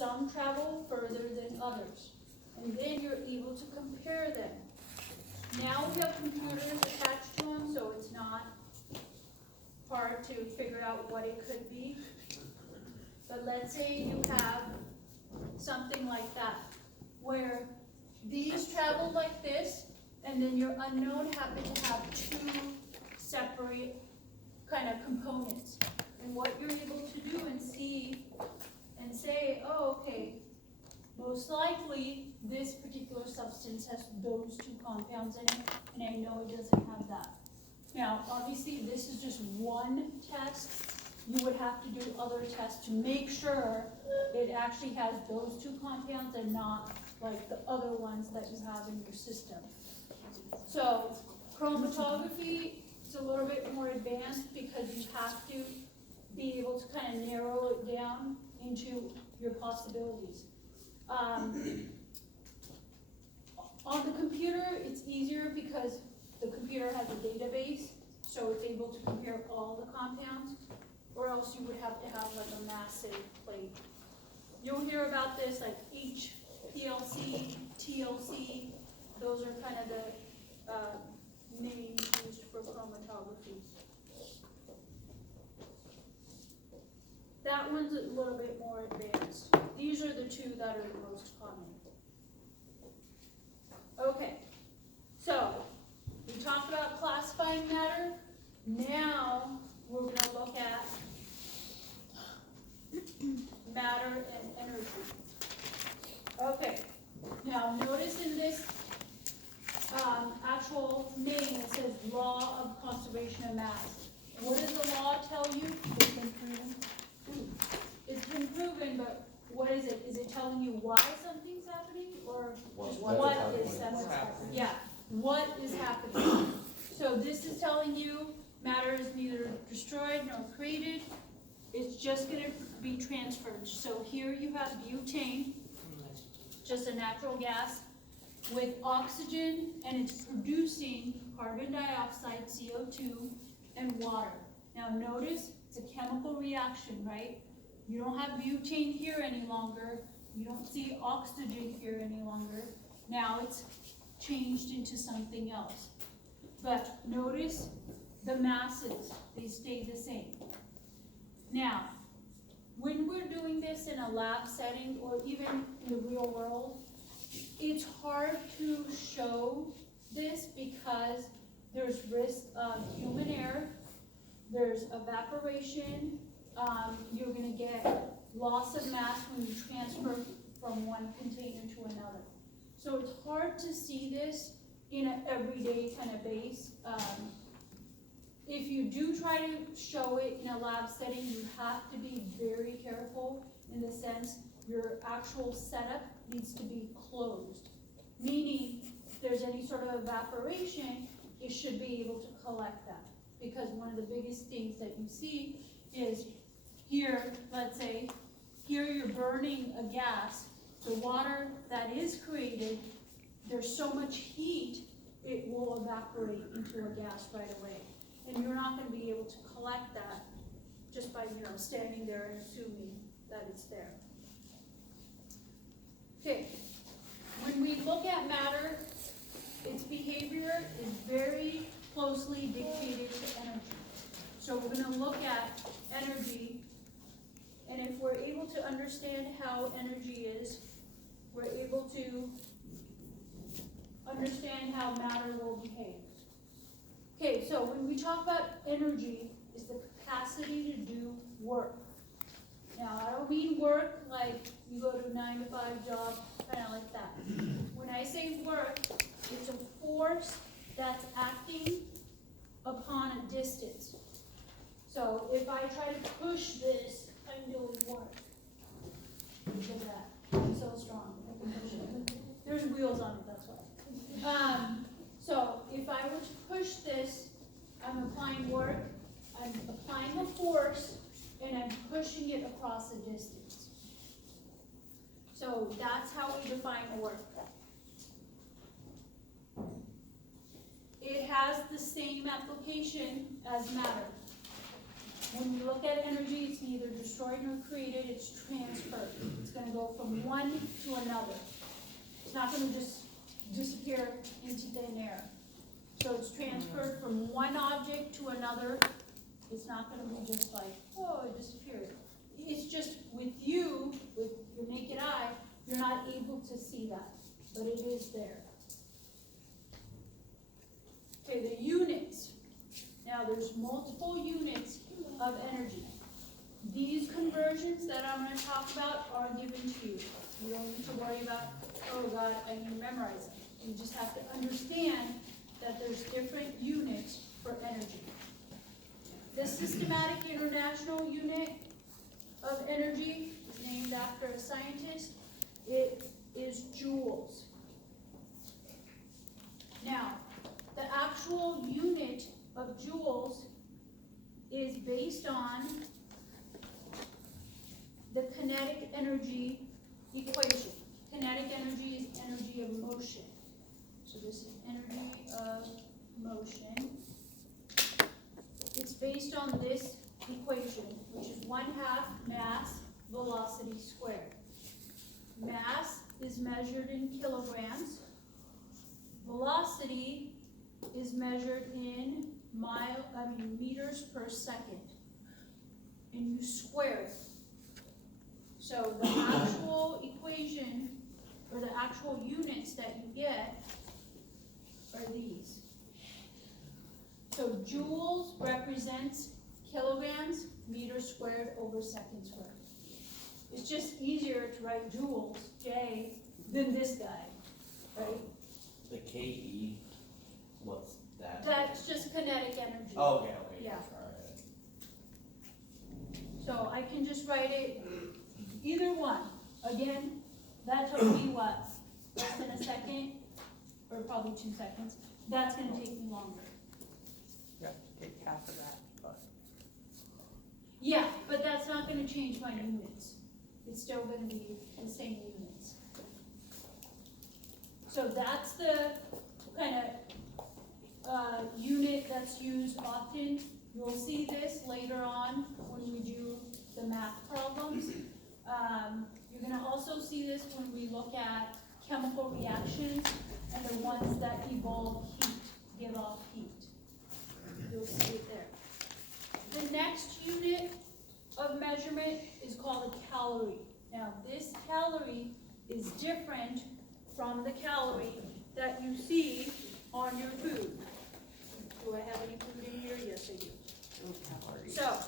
some travel further than others. And then you're able to compare them. Now we have computers attached to them, so it's not hard to figure out what it could be. But let's say you have something like that, where these travel like this, and then your unknown happen to have two separate kind of components. And what you're able to do and see and say, oh, okay, most likely this particular substance has those two compounds in it, and I know it doesn't have that. Now, obviously, this is just one test. You would have to do other tests to make sure it actually has those two compounds and not like the other ones that you have in your system. So chromatography is a little bit more advanced because you have to be able to kind of narrow it down into your possibilities. On the computer, it's easier because the computer has a database, so it's able to compare all the compounds, or else you would have to have like a massive plate. You'll hear about this like HPLC, TLC, those are kind of the names used for chromatography. That one's a little bit more advanced. These are the two that are the most common. Okay, so we talked about classifying matter. Now we're going to look at matter and energy. Okay, now notice in this actual name it says law of conservation of mass. What does the law tell you? It's been proven. It's been proven, but what is it? Is it telling you why something's happening, or just what is happening? Yeah, what is happening? So this is telling you matter is neither destroyed nor created. It's just going to be transferred. So here you have butane, just a natural gas, with oxygen, and it's producing carbon dioxide, CO2, and water. Now notice, it's a chemical reaction, right? You don't have butane here any longer. You don't see oxygen here any longer. Now it's changed into something else. But notice the masses, they stay the same. Now, when we're doing this in a lab setting or even in the real world, it's hard to show this because there's risk of human error, there's evaporation, you're going to get loss of mass when you transfer from one container to another. So it's hard to see this in an everyday kind of base. If you do try to show it in a lab setting, you have to be very careful in the sense your actual setup needs to be closed. Meaning, if there's any sort of evaporation, it should be able to collect that. Because one of the biggest things that you see is here, let's say, here you're burning a gas. The water that is created, there's so much heat, it will evaporate into a gas right away. And you're not going to be able to collect that just by, standing there and assuming that it's there. Okay, when we look at matter, its behavior is very closely dictated to energy. So we're going to look at energy, and if we're able to understand how energy is, we're able to understand how matter will behave. Okay, so when we talk about energy, it's the capacity to do work. Now, I don't mean work like you go to a 9-to-5 job, kind of like that. When I say work, it's a force that's acting upon a distance. So if I try to push this, I'm doing work. Look at that. I'm so strong. I can push it. There's wheels on it, that's why. So if I were to push this, I'm applying work, I'm applying a force, and I'm pushing it across a distance. So that's how we define work. It has the same application as matter. when you look at energy, it's neither destroyed nor created, it's transferred. It's gonna go from one to another. It's not gonna just disappear into thin air. So it's transferred from one object to another. It's not gonna be just like, oh, it disappeared. It's just with you, with your naked eye, you're not able to see that, but it is there. Okay, the units. Now there's multiple units of energy. These conversions that I'm going to talk about are given to you. You don't need to worry about, oh God, I need to memorize them. You just have to understand that there's different units for energy. The systematic international unit of energy is named after a scientist. It is joules. Now, the actual unit of joules is based on the kinetic energy equation. Kinetic energy is energy of motion. So this is energy of motion. It's based on this equation, which is 1/2 mass velocity squared. Mass is measured in kilograms. Velocity is measured in meters per second. And you square it. So the actual equation, or the actual units that you get, are these. So joules represents kilograms, meters squared over second squared. It's just easier to write joules, J, than this guy, right? The KE, what's that? That's just kinetic energy. Oh, okay. Yeah. Alright. So I can just write it, either one. Again, that took me what? Less than a second, or probably 2 seconds. That's gonna take me longer. You have to take half of that, but. Yeah, but that's not gonna change my units. It's still gonna be the same units. So that's the kind of unit that's used often. You'll see this later on when we do the math problems. You're gonna also see this when we look at chemical reactions and the ones that evolve heat, give off heat. You'll see it there. The next unit of measurement is called a calorie. Now this calorie is different from the calorie that you see on your food. Do I have any food in here? Yes, I do. So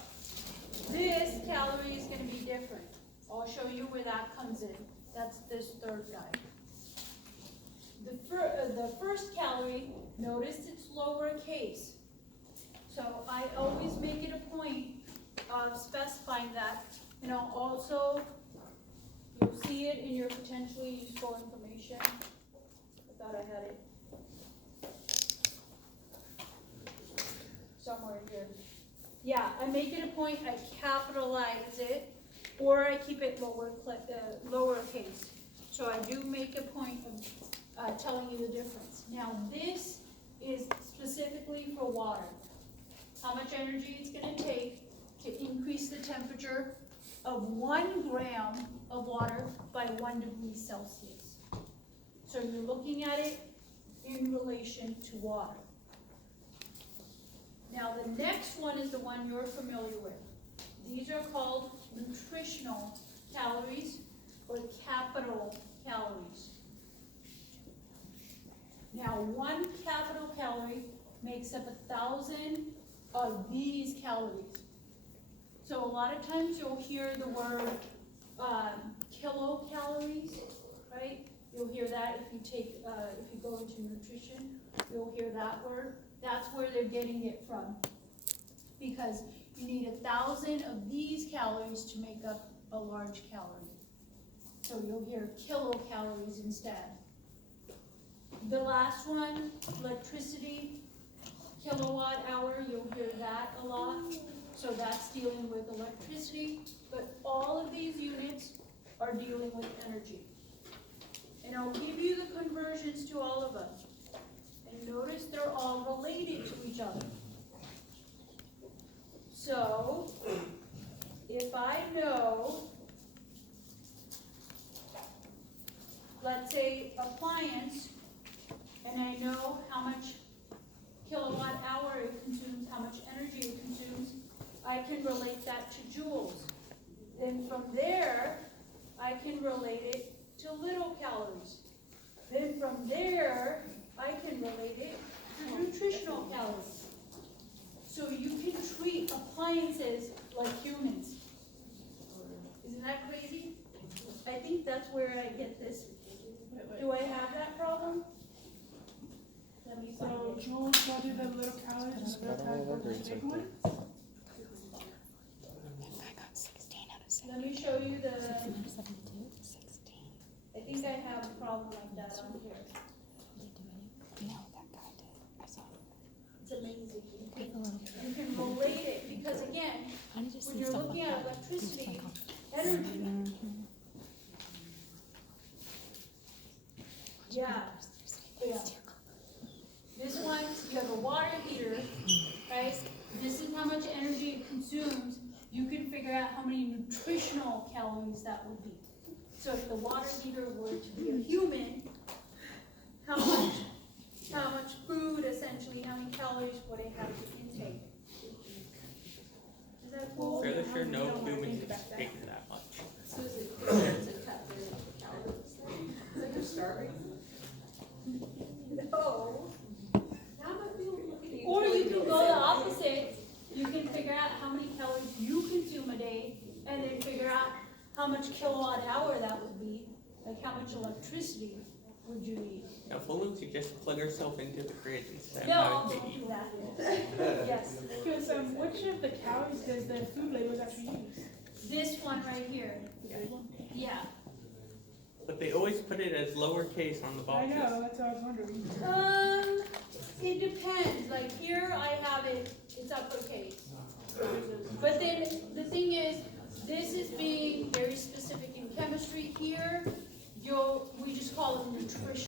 this calorie is going to be different. I'll show you where that comes in. That's this third guy. The first calorie, notice it's lowercase. So I always make it a point of specifying that. And I'll also, you'll see it in your potentially useful information. I thought I had it somewhere here. Yeah, I make it a point, I capitalize it, or I keep it lowercase. So I do make a point of telling you the difference. Now this is specifically for water. How much energy it's going to take to increase the temperature of 1 gram of water by 1 degree Celsius. So you're looking at it in relation to water. Now the next one is the one you're familiar with. These are called nutritional calories or capital calories. Now 1 capital calorie makes up 1,000 of these calories. So a lot of times you'll hear the word kilocalories, right? You'll hear that if you take, if you go into nutrition, you'll hear that word. That's where they're getting it from. Because you need 1,000 of these calories to make up a large calorie. So you'll hear kilocalories instead. The last one, electricity, kilowatt hour, you'll hear that a lot. So that's dealing with electricity, but all of these units are dealing with energy. And I'll give you the conversions to all of them. And notice they're all related to each other. So, if I know, let's say appliance, and I know how much kilowatt hour it consumes, how much energy it consumes, I can relate that to joules. Then from there, I can relate it to little calories. Then from there, I can relate it to nutritional calories. So you can treat appliances like humans. Isn't that crazy? I think that's where I get this. Do I have that problem? Let me So find it. joules, what are the little calories and the real calories, what are the big ones? I got 16 out of 7. Let me show you the, 72? 16. I think I have a problem like that on here. No, that guy did. I saw it. It's amazing. Take a little bit. You can relate it, because again, How did you when see you're stuff looking like at that? electricity, Mhm. energy, yeah. Yeah. This one, you have a water heater, right? This is how much energy it consumes. You can figure out how many nutritional calories that would be. So if the water heater were to be a human, how much food essentially, how many calories would it have to intake? Is that cool? Fairly sure You no don't wanna human think is about that. taking that much. Susan, to cut the calories. So you're starving? No. Now I feel looking at you. Or really you can doing go the it. opposite. You can figure out how many calories you consume a day, and then figure out how much kilowatt hour that would be, like how much electricity would you need. Now, if only we could just plug ourselves into the grid instead No, of having to don't eat. do that. Yes, Because, which of the calories does the food labels actually use? this one right here, The big one? yeah. But they always put it as lowercase on the I boxes. know, that's what I was wondering. It depends, like here I have it, it's uppercase. But then, the thing is, this is being very specific in chemistry here, we just call it nutrition.